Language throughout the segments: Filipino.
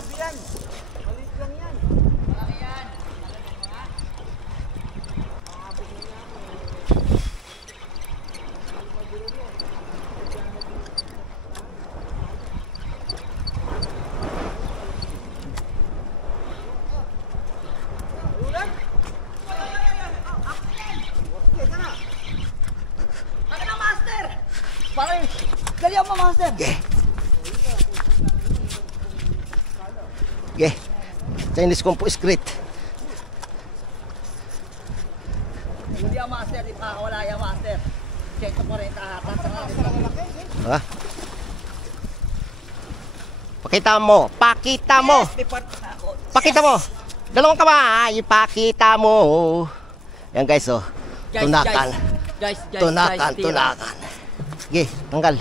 gabi yan. Malit lang yan. Malaki yan. Parang, dali ako master. Okay. Okay. Chinese Kung Fu script. Hindi ako master, di pa wala yung master. Check ko rin tatas. Ha? Pakita mo. Pakita mo. Pakita mo. Dalawang kamay. Pakita mo. Yan guys oh. Tunakan. Guys, Tunakan, tunakan. Sige, tanggal.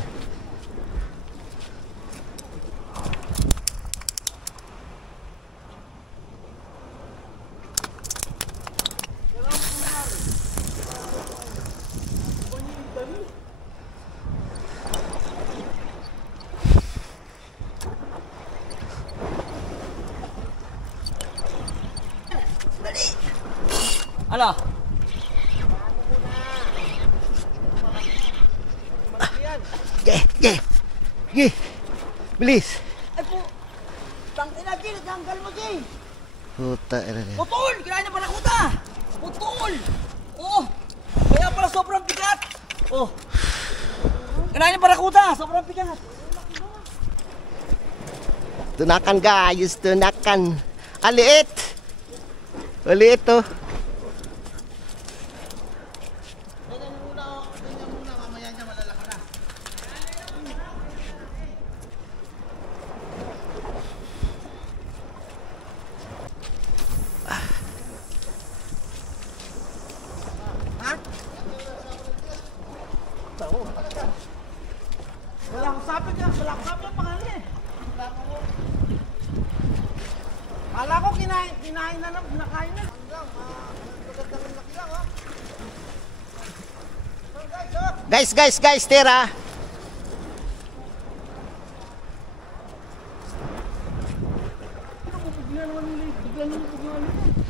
Ano? Ge. Bilis. Ay po. Tang ina, Gil, tanggal mo, Gil. Puta, Putol! Kinain ng barakuda! Putol! Oh! Kaya pala sobrang bigat! Oh! Kinain ng barakuda! Sobrang bigat! Tunakan guys, tunakan. Aliit. Aliit to. Wala akong sabi ka. Wala akong sabi ang pangalan eh. Kala ko kinain na lang. Nakain na. Magandang laki lang ha. Guys, tira. Bigla naman ulit. Bigla naman ulit.